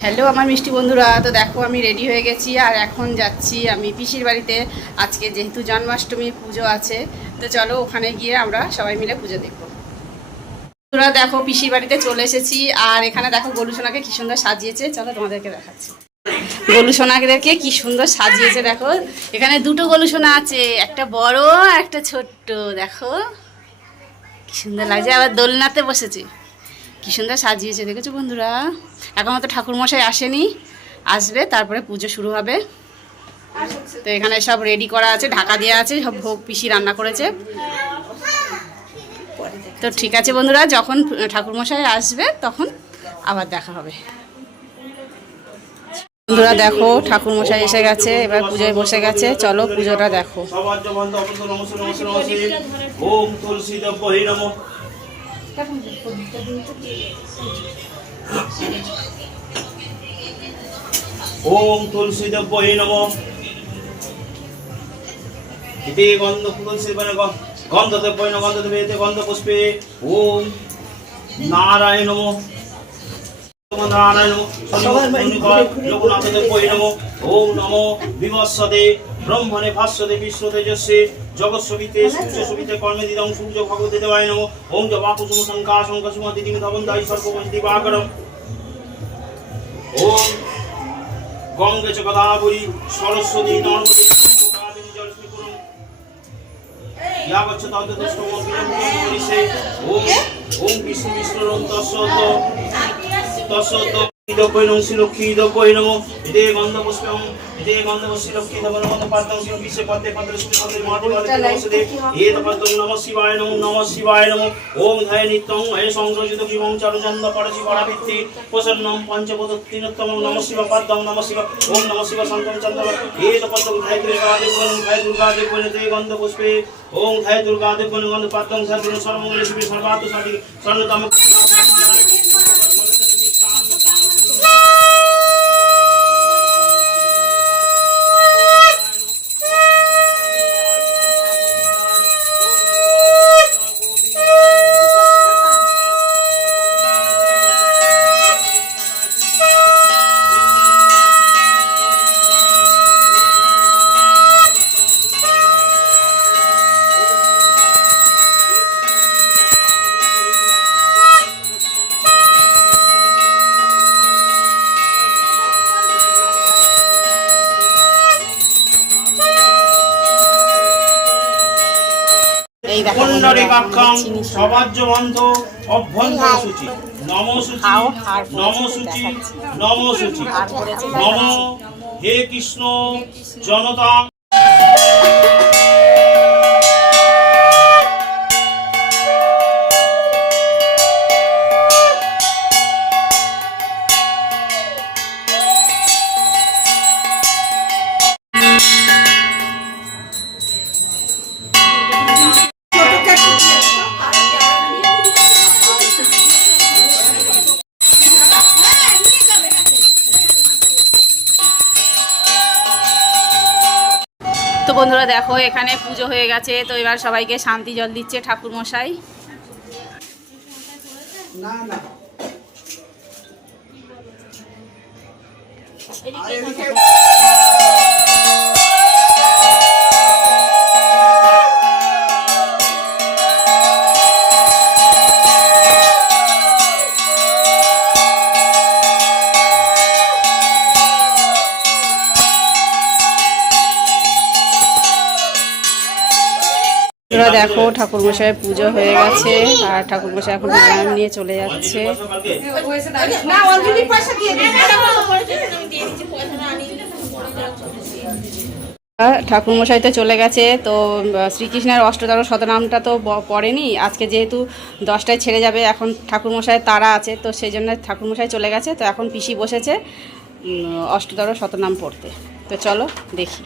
Hello আমার মিষ্টি বন্ধুরা, তো দেখো আমি রেডি হয়ে গেছি আর এখন যাচ্ছি আমি পিসির বাড়িতে। আজকে যেহেতু জন্মাষ্টমীর পুজো আছে, তো চলো ওখানে গিয়ে আমরা সবাই মিলে পুজো দেখবো। বন্ধুরা দেখো পিসির বাড়িতে চলে এসেছি আর এখানে দেখো গলু সোনাকে কি সুন্দর সাজিয়েছে, চলো তোমাদেরকে দেখাচ্ছি। গলু সোনাদেরকে কি সুন্দর সাজিয়েছে দেখো। এখানে দুটো গলু সোনা আছে, একটা বড় একটা ছোট্ট। দেখো কি সুন্দর লাগছে, আবার দোলনাতে বসেছে। কি সুন্দর সাজিয়েছে দেখেছো বন্ধুরা। এখনও তো ঠাকুরমশাই আসেনি, আসবে তারপরে পুজো শুরু হবে। তো এখানে সব রেডি করা আছে, ঢাকা দেওয়া আছে, সব ভোগ পিসি রান্না করেছে। তো ঠিক আছে বন্ধুরা, যখন ঠাকুরমশাই আসবে তখন আবার দেখা হবে। বন্ধুরা দেখো ঠাকুরমশাই এসে গেছে, এবার পুজোয় বসে গেছে, চলো পুজোটা দেখো। ওম তুলসী দেব্যহে নমঃ। ইতি গন্ধ তুলসী বনে গন্ধ দেব্যহে নমঃ, গন্ধ দেবে গন্ধ পুষ্পে। ওম নারায়ণ নমঃ, নারায়ণ লোকনাথ দেব্যহে নমঃ। ওম নমো বিবস্বতে ব্রহ্মণে ভাস্বতে বিষ্ণু তেজস্বে জগৎসবিতে সূর্যসবিতে কর্মেদিদং সূর্য ভগবতে দেবায় নমঃ। ওম জবাকুসুম শঙ্কা শঙ্কসুমতি দিমি ধবন্তাই সর্বপঞ্চতি বাকরম। ওম গঙ্গে চ গোদাবরী সরস্বতী নর্মদে কাবেরী জলস্মিপুরম ইয়াবচ্ছ তদ্দুষ্টম বিলম্বং করিসে। ওম ওম বিষ্ণু বিষ্ণুরং তস্যত ইদপৈনং শ্রীলক্ষ্মী ইদপৈ নমঃ। ইদে গন্ধপুষ্পং ইদে গন্ধপুষ্পী লক্ষ্মী দেব নমঃ। পাদ্মং শ্রী বিশ্বে পদ্মে পদ্মশ্রী পদ্মে মাতৃমালিতে নমস্তে। এত পদ্মং নমঃ শিবায় নমঃ, নমঃ শিবায় নমঃ। ওম ধায় নিত্যং হে সংযোজিত জীবং চরচন্দ পরচি পরাবৃত্তি প্রসন্নম পঞ্চপদত্তিনোত্তমং নমঃ শিব পদ্মং নমঃ শিব। ওম নমঃ শিব সন্তম চন্দ্র এত পদ্মং ধায় দুর্গা দেবং ধায় দুর্গা দেবং তে গন্ধপুষ্পে। ওম ধায় দুর্গা দেবং গন্ধ পদ্মং সর্বং সর্বমঙ্গলে শিবে সর্বার্থ সাধিকে স্বর্ণতম। পুণ্ডরীকাক্ষং সবাজ্যবন্ধ অভ্যন্তর সূচি নম সূচি নম সূচি নম সূচি নম হে কৃষ্ণ জনতা। তো বন্ধুরা দেখো এখানে পুজো হয়ে গেছে, তো এবার সবাইকে শান্তি জল দিচ্ছে ঠাকুর মশাই। দেখো ঠাকুরমশাই পুজো হয়ে গেছে আর ঠাকুরমশাই এখন নাম নিয়ে চলে যাচ্ছে। ঠাকুরমশাই তো চলে গেছে, তো শ্রীকৃষ্ণের অষ্টদশ শতনামটা তো পড়েনি আজকে, যেহেতু 10টায় ছেড়ে যাবে, এখন ঠাকুরমশাই তারা আছে, তো সেই জন্য ঠাকুরমশাই চলে গেছে। তো এখন পিসি বসেছে অষ্টদশ শতনাম পড়তে, তো চলো দেখি।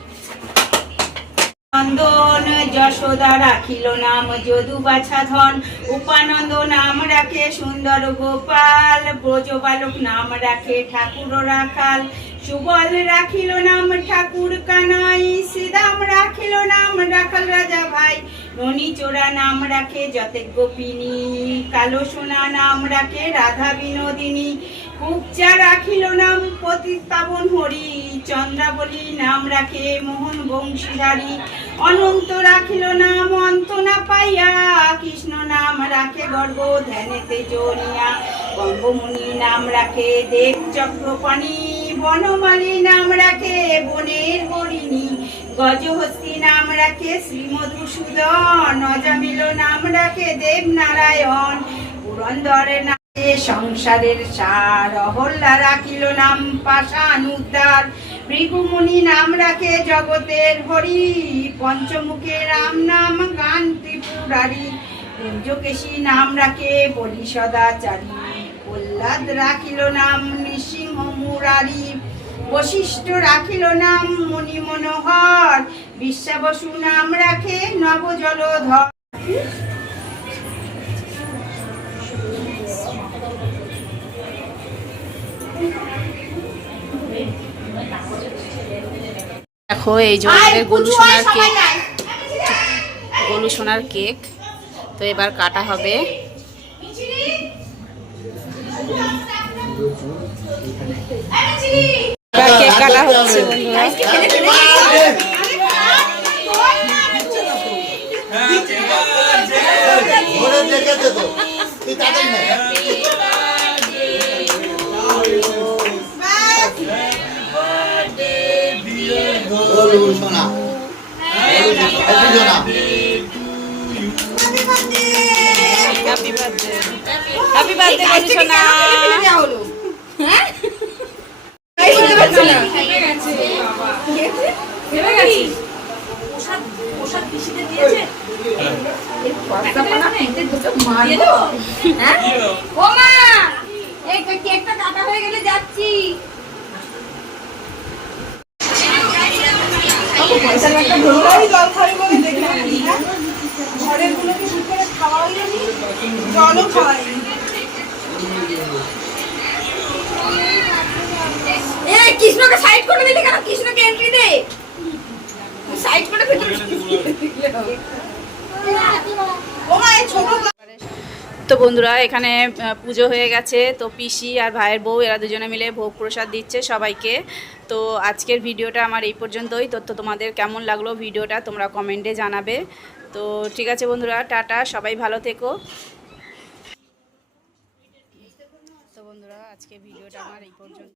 নন্দন যশোদা রাখিল নাম যদু বাছা ধন, উপানন্দ নাম রাখে সুন্দর গোপাল, ব্রজ বালক নাম রাখে ঠাকুর রাখাল, সুবল রাখিল নাম ঠাকুর কানাই, শ্রীদাম রাখিল নাম রাখাল রাজা ভাই, ননী চোরা নাম রাখে যতেক গোপিনী, কালো সোনা নাম রাখে রাধা বিনোদিনী, উপচা রাখিল নাম পতিতাবন হরি, চন্দ্রাবলী নাম রাখে মোহন বংশীধারী, অনন্ত রাখিল নাম অন্ত না পাইয়া, কৃষ্ণ নাম রাখে গর্গ ধ্যানেতে জনিয়া, গঙ্গমুনি নাম রাখে দেব চক্রপাণি, বনমালী নাম রাখে বনের হরিণী, গজহস্তি নাম রাখে শ্রীমধুসূদন, অজামিল নাম রাখে দেবনারায়ণ, পুরন্দর নামে সংসারের সার, অহল্যা রাখিল নাম পাষাণ উদ্ধার, ভৃগুমুনি নাম রাখে জগতের হরি, পঞ্চমুখে রাম নাম গান ত্রিপুরারি, কুঞ্জকেশী নাম রাখে বলি সদাচারী, প্রহ্লাদ রাখিল নাম নৃসিংহ মুরারি, বশিষ্ঠ রাখিল নাম মুনি মনোহর, বিশ্বাবসু নাম রাখে নবজলধর। দেখো এই যে আমাদের গোলু সোনার কেক, গোলু সোনার কেক তো এবার কাটা হবে। কেক কাটা হচ্ছে সোনা হ্যাপি বার্থডে গোলু সোনা। কেকটা কাটা হয়ে গেলে যাচ্ছি। কৃষ্ণকে সাইড করে দিলে কেন? কৃষ্ণকে এন্ট্রি দে, সাইড করে ভিতরে। তো বন্ধুরা এখানে পুজো হয়ে গেছে, তো পিসি আর ভাইয়ের বউ এরা দুজনে মিলে ভোগ প্রসাদ দিচ্ছে সবাইকে। তো আজকের ভিডিওটা আমার এই পর্যন্তই। তো তোমাদের কেমন লাগলো ভিডিওটা তোমরা কমেন্টে জানাবে। তো ঠিক আছে বন্ধুরা, টাটা, সবাই ভালো থেকো। তো বন্ধুরা আজকে ভিডিওটা আমার এই পর্যন্ত।